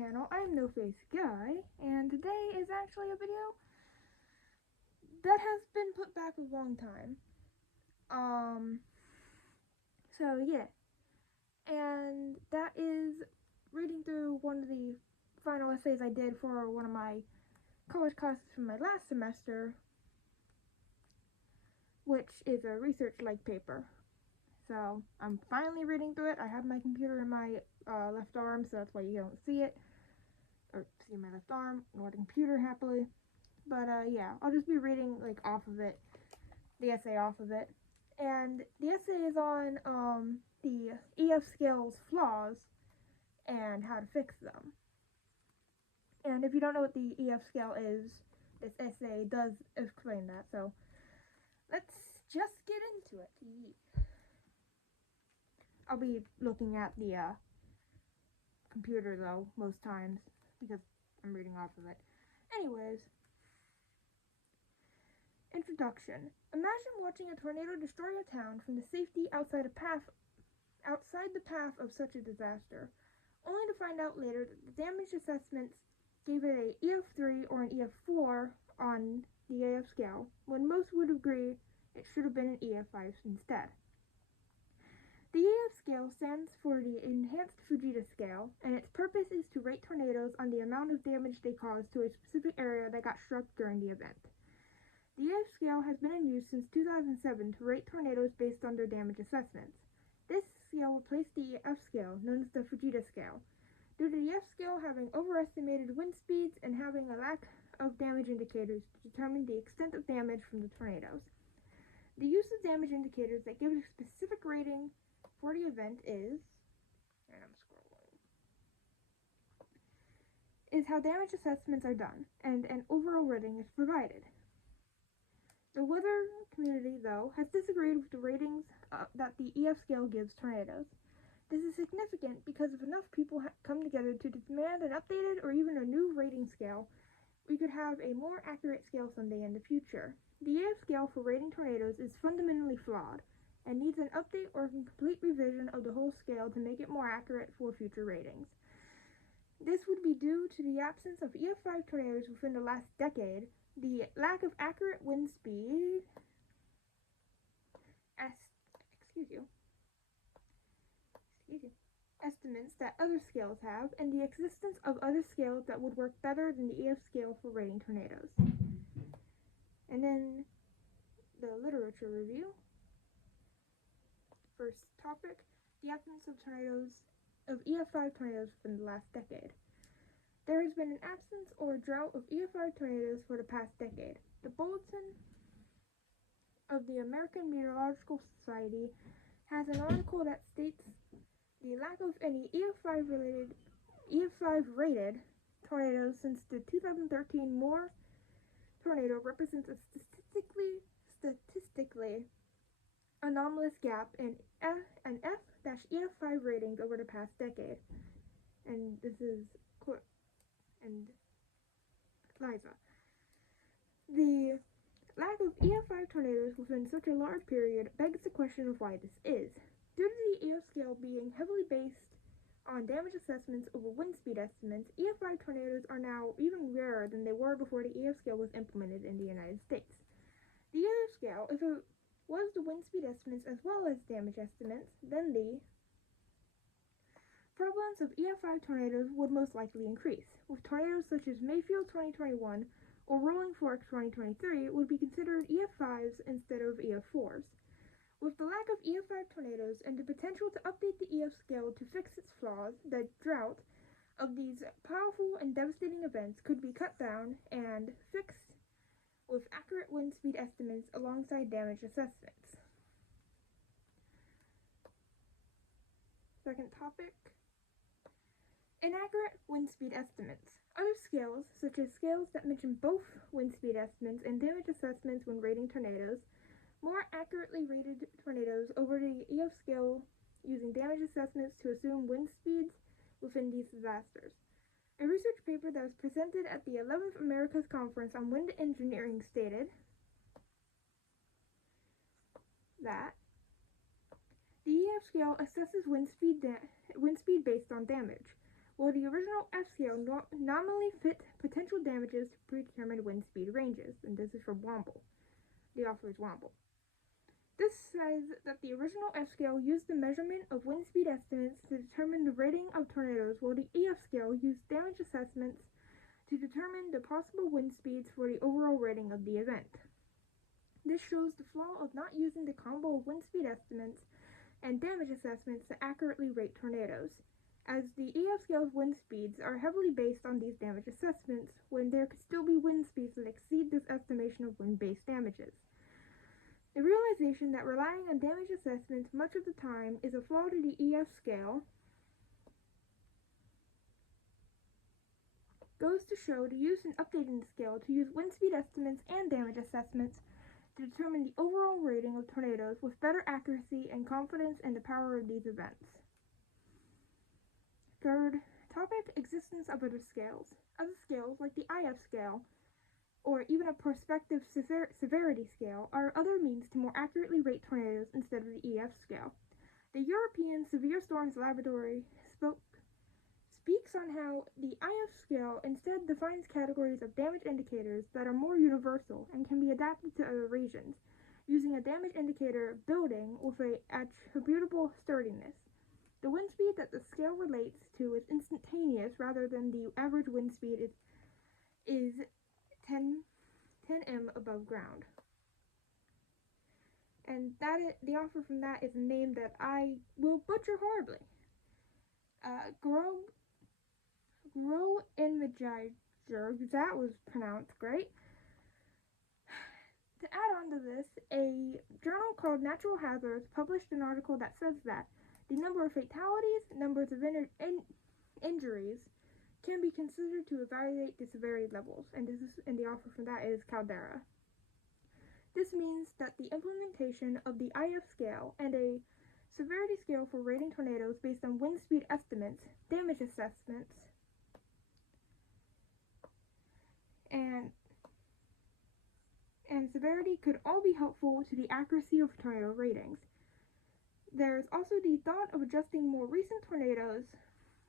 channel. I'm No Face Guy, and today is actually a video that has been put back a long time. So yeah, and that is reading through one of the final essays I did for one of my college classes from my last semester, which is a research-like paper. So I'm finally reading through it. I have my computer in my left arm, so that's why you don't see it, or see my left arm, nor the computer happily. But yeah, I'll just be reading off of it, the essay off of it. And the essay is on the EF scale's flaws and how to fix them. And if you don't know what the EF scale is, this essay does explain that. So let's just get into it. I'll be looking at the computer though most times because I'm reading off of it. Anyways, introduction. Imagine watching a tornado destroy a town from the safety outside the path of such a disaster, only to find out later that the damage assessments gave it a EF3 or an EF4 on the EF scale, when most would agree it should have been an EF5 instead. The EF scale stands for the Enhanced Fujita Scale, and its purpose is to rate tornadoes on the amount of damage they cause to a specific area that got struck during the event. The EF scale has been in use since 2007 to rate tornadoes based on their damage assessments. This scale replaced the EF scale, known as the Fujita Scale, due to the EF scale having overestimated wind speeds and having a lack of damage indicators to determine the extent of damage from the tornadoes. The use of damage indicators that give a specific rating for the event is how damage assessments are done, and an overall rating is provided. The weather community, though, has disagreed with the ratings that the EF scale gives tornadoes. This is significant because if enough people come together to demand an updated or even a new rating scale, we could have a more accurate scale someday in the future. The EF scale for rating tornadoes is fundamentally flawed and needs an update or a complete revision of the whole scale to make it more accurate for future ratings. This would be due to the absence of EF5 tornadoes within the last decade, the lack of accurate wind speed estimates that other scales have, and the existence of other scales that would work better than the EF scale for rating tornadoes. And then the literature review. First topic, the absence of EF5 tornadoes within the last decade. There has been an absence or drought of EF5 tornadoes for the past decade. The Bulletin of the American Meteorological Society has an article that states the lack of any EF5 rated tornadoes since the 2013 Moore tornado represents a statistically anomalous gap in F-EF5 ratings over the past decade. And this is Liza. The lack of EF5 tornadoes within such a large period begs the question of why this is. Due to the EF scale being heavily based on damage assessments over wind speed estimates, EF5 tornadoes are now even rarer than they were before the EF scale was implemented in the United States. The EF scale, if it was the wind speed estimates as well as damage estimates, then the prevalence of EF5 tornadoes would most likely increase, with tornadoes such as Mayfield 2021 or Rolling Fork 2023 would be considered EF5s instead of EF4s. With the lack of EF5 tornadoes and the potential to update the EF scale to fix its flaws, the drought of these powerful and devastating events could be cut down and fixed with accurate wind speed estimates alongside damage assessments. Second topic, inaccurate wind speed estimates. Other scales, such as scales that mention both wind speed estimates and damage assessments when rating tornadoes, more accurately rated tornadoes over the EF scale using damage assessments to assume wind speeds within these disasters. A research paper that was presented at the 11th Americas Conference on Wind Engineering stated that the EF scale assesses wind speed based on damage, while the original F scale nominally fit potential damages to predetermined wind speed ranges. And this is from Womble. The author is Womble. This says that the original F scale used the measurement of wind speed estimates to determine the rating of tornadoes, while the EF scale used damage assessments to determine the possible wind speeds for the overall rating of the event. This shows the flaw of not using the combo of wind speed estimates and damage assessments to accurately rate tornadoes, as the EF scale's wind speeds are heavily based on these damage assessments, when there could still be wind speeds that exceed this estimation of wind-based damages. The realization that relying on damage assessments much of the time is a flaw to the EF scale goes to show the use in updating the scale to use wind speed estimates and damage assessments to determine the overall rating of tornadoes with better accuracy and confidence in the power of these events. Third topic, existence of other scales. Other scales, like the IF scale, or even a prospective severity scale, are other means to more accurately rate tornadoes instead of the EF scale. The European Severe Storms Laboratory speaks on how the IF scale instead defines categories of damage indicators that are more universal and can be adapted to other regions, using a damage indicator building with an attributable sturdiness. The wind speed that the scale relates to is instantaneous rather than the average wind speed is 10 m above ground. And the author from that is a name that I will butcher horribly. Groenewegen, that was pronounced great. To add on to this, a journal called Natural Hazards published an article that says that the number of fatalities, numbers of injuries, can be considered to evaluate the severity levels, and the author from that is Caldera. This means that the implementation of the IF scale and a severity scale for rating tornadoes based on wind speed estimates, damage assessments, and severity could all be helpful to the accuracy of tornado ratings. There's also the thought of adjusting more recent tornadoes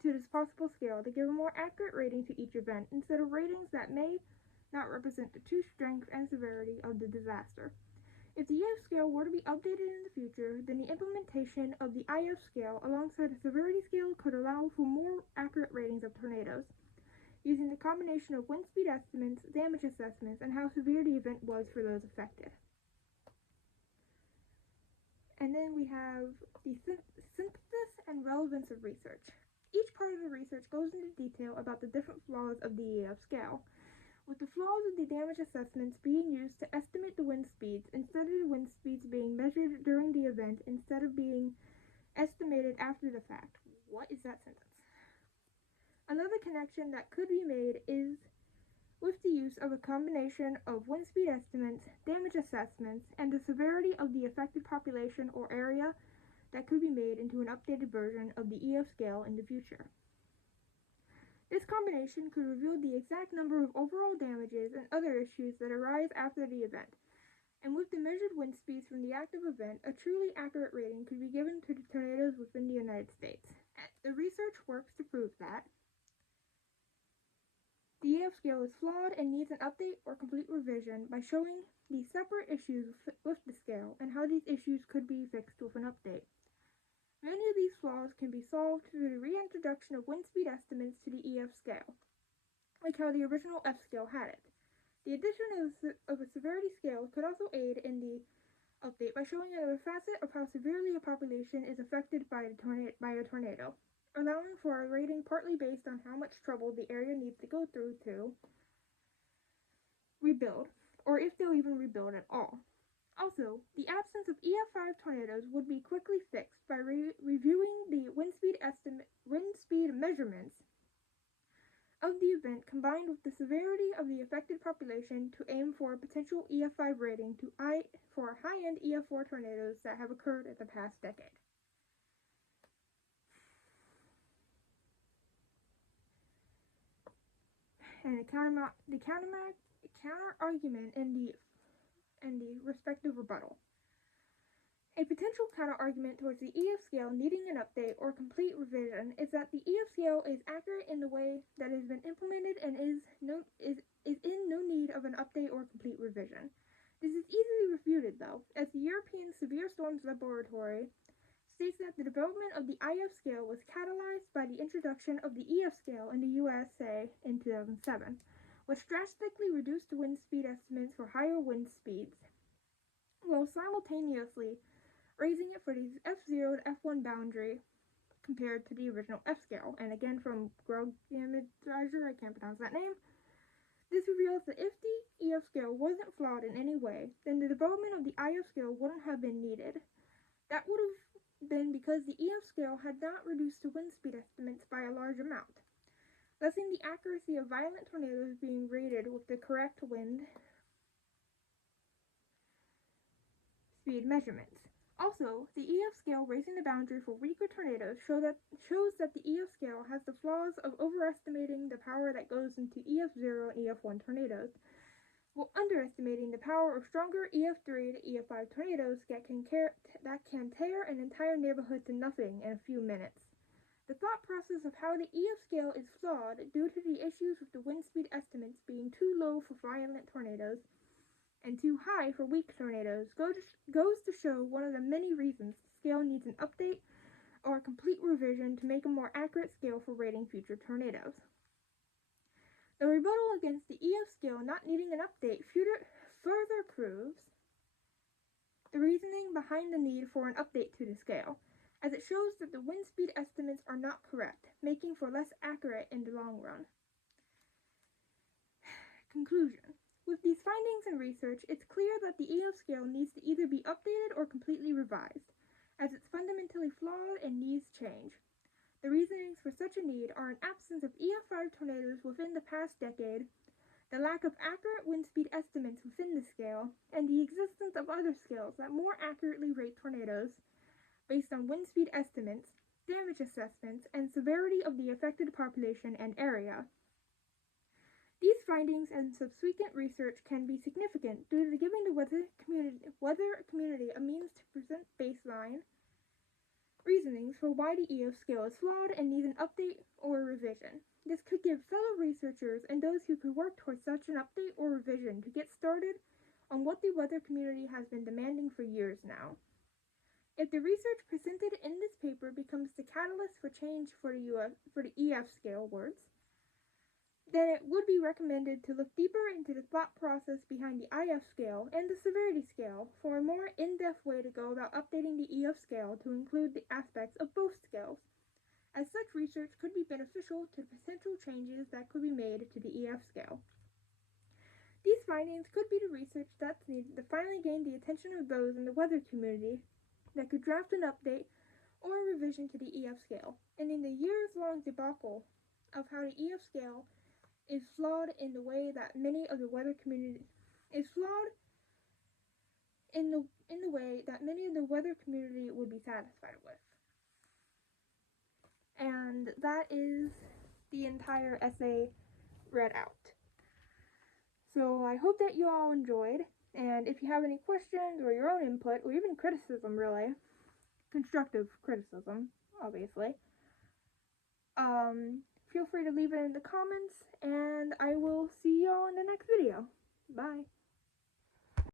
to this possible scale to give a more accurate rating to each event instead of ratings that may not represent the true strength and severity of the disaster. If the EF scale were to be updated in the future, then the implementation of the IF scale alongside a severity scale could allow for more accurate ratings of tornadoes, using the combination of wind speed estimates, damage assessments, and how severe the event was for those affected. And then we have the synthesis and relevance of research. Each part of the research goes into detail about the different flaws of the EF scale, with the flaws of the damage assessments being used to estimate the wind speeds instead of the wind speeds being measured during the event instead of being estimated after the fact. What is that sentence? Another connection that could be made is with the use of a combination of wind speed estimates, damage assessments, and the severity of the affected population or area that could be made into an updated version of the EF scale in the future. This combination could reveal the exact number of overall damages and other issues that arise after the event, and with the measured wind speeds from the active event, a truly accurate rating could be given to the tornadoes within the United States. The research works to prove that the EF scale is flawed and needs an update or complete revision by showing the separate issues with the scale and how these issues could be fixed with an update. Many of these flaws can be solved through the reintroduction of wind speed estimates to the EF scale, like how the original F scale had it. The addition of a severity scale could also aid in the update by showing another facet of how severely a population is affected by a tornado, allowing for a rating partly based on how much trouble the area needs to go through to rebuild, or if they'll even rebuild at all. Also, the absence of EF5 tornadoes would be quickly fixed by reviewing the wind speed measurements of the event combined with the severity of the affected population to aim for a potential EF5 rating for high-end EF4 tornadoes that have occurred in the past decade. And the counter argument in the respective rebuttal. A potential counter-argument towards the EF scale needing an update or complete revision is that the EF scale is accurate in the way that it has been implemented and is in no need of an update or complete revision. This is easily refuted, though, as the European Severe Storms Laboratory states that the development of the IF scale was catalyzed by the introduction of the EF scale in the USA in 2007, which drastically reduced the wind speed estimates for higher wind speeds, while simultaneously raising it for the F0 to F1 boundary compared to the original F scale. And again, from Grog Damidizer, I can't pronounce that name. This reveals that if the EF scale wasn't flawed in any way, then the development of the IF scale wouldn't have been needed. That would have been because the EF scale had not reduced the wind speed estimates by a large amount, lessening the accuracy of violent tornadoes being rated with the correct wind speed measurements. Also, the EF scale raising the boundary for weaker tornadoes shows that the EF scale has the flaws of overestimating the power that goes into EF0 and EF1 tornadoes, while underestimating the power of stronger EF3 to EF5 tornadoes that can tear an entire neighborhood to nothing in a few minutes. The thought process of how the EF scale is flawed due to the issues with the wind speed estimates being too low for violent tornadoes and too high for weak tornadoes goes to show one of the many reasons the scale needs an update or a complete revision to make a more accurate scale for rating future tornadoes. The rebuttal against the EF scale not needing an update further proves the reasoning behind the need for an update to the scale, as it shows that the wind speed estimates are not correct, making for less accurate in the long run. Conclusion. With these findings and research, it's clear that the EF scale needs to either be updated or completely revised, as it's fundamentally flawed and needs change. The reasonings for such a need are an absence of EF5 tornadoes within the past decade, the lack of accurate wind speed estimates within the scale, and the existence of other scales that more accurately rate tornadoes based on wind speed estimates, damage assessments, and severity of the affected population and area. These findings and subsequent research can be significant due to giving the weather community a means to present baseline reasonings for why the EF scale is flawed and needs an update or revision. This could give fellow researchers and those who could work towards such an update or revision to get started on what the weather community has been demanding for years now. If the research presented in this paper becomes the catalyst for change for the EF scale words, then it would be recommended to look deeper into the thought process behind the IF scale and the severity scale for a more in-depth way to go about updating the EF scale to include the aspects of both scales, as such research could be beneficial to potential changes that could be made to the EF scale. These findings could be the research that's needed to finally gain the attention of those in the weather community that could draft an update or a revision to the EF scale, and in the years-long debacle of how the EF scale is flawed in the way that many of the weather community would be satisfied with. And that is the entire essay read out. So I hope that you all enjoyed, and if you have any questions or your own input, or even criticism really, constructive criticism, obviously, feel free to leave it in the comments, and I will see y'all in the next video. Bye.